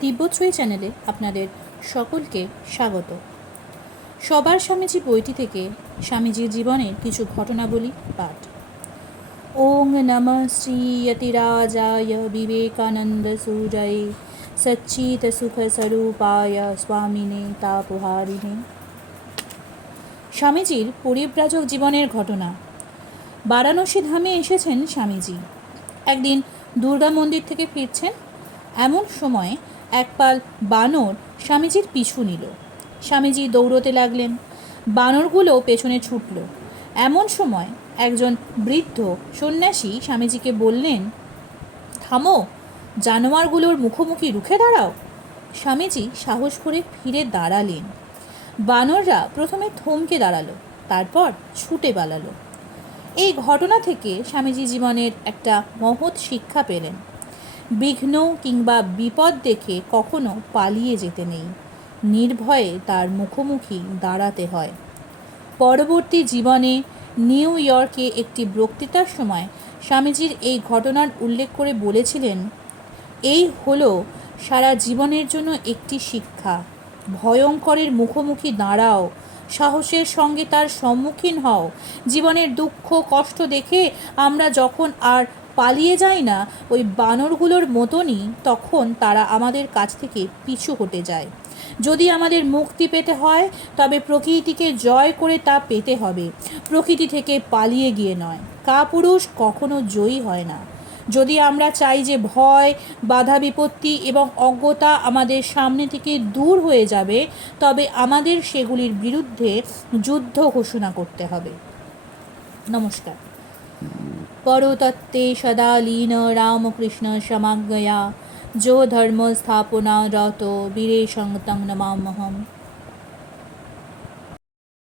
দিব্যশ্রী চ্যানেলে আপনাদের সকলকে স্বাগত। সবার স্বামীজি বইটি থেকে স্বামীজির জীবনের কিছু ঘটনাবলী পাঠ। ওং নমঃ শ্রী যতিরাজায় বিবেকানন্দ সূর্যয়ে সচ্চিত সুখ স্বরূপায় স্বামিনে তাপহারিণে। স্বামীজির পরিব্রাজক জীবনের ঘটনা। বারাণসী ধামে এসেছেন স্বামীজি। একদিন দুর্গা মন্দির থেকে ফিরছেন, এমন সময় এক পাল বানর স্বামীজির পিছু নিল। স্বামীজি দৌড়তে লাগলেন, বানরগুলো পেছনে ছুটল। এমন সময় একজন বৃদ্ধ সন্ন্যাসী স্বামীজিকে বললেন, থামো, জানোয়ারগুলোর মুখোমুখি রুখে দাঁড়াও। স্বামীজি সাহস করে ফিরে দাঁড়ালেন। বানররা প্রথমে থমকে দাঁড়ালো, তারপর ছুটে পালালো। এই ঘটনা থেকে স্বামীজি জীবনের একটা মহৎ শিক্ষা পেলেন। বিঘ্ন কিংবা বিপদ দেখে কখনো পালিয়ে যেতে নেই, নির্ভয়ে তার মুখোমুখি দাঁড়াতে হয়। পরবর্তী জীবনে নিউ ইয়র্কে একটি বক্তৃতার সময় স্বামীজির এই ঘটনার উল্লেখ করে বলেছিলেন, এই হলো সারা জীবনের জন্য একটি শিক্ষা। ভয়ঙ্করের মুখোমুখি দাঁড়াও, সাহসের সঙ্গে তার সম্মুখীন হও। জীবনের দুঃখ কষ্ট দেখে আমরা যখন আর পালিয়ে যাই না, ওই বানরগুলোর মতনই তখন তারা আমাদের কাছ থেকে পিছু হটে যায়। যদি আমাদের মুক্তি পেতে হয়, তবে প্রকৃতিকে জয় করে তা পেতে হবে, প্রকৃতি থেকে পালিয়ে গিয়ে নয়। কাপুরুষ কখনো জয়ী হয় না। যদি আমরা চাই যে ভয়, বাধা বিপত্তি এবং অজ্ঞতা আমাদের সামনে থেকে দূর হয়ে যাবে, তবে আমাদের সেগুলির বিরুদ্ধে যুদ্ধ ঘোষণা করতে হবে। নমস্কার। পরতত্ত্বে সদা লীন রামকৃষ্ণ সমাজ্ঞয়া যো ধর্ম স্থাপনা রত বীরে সঙ্গতং নমাম্যহম।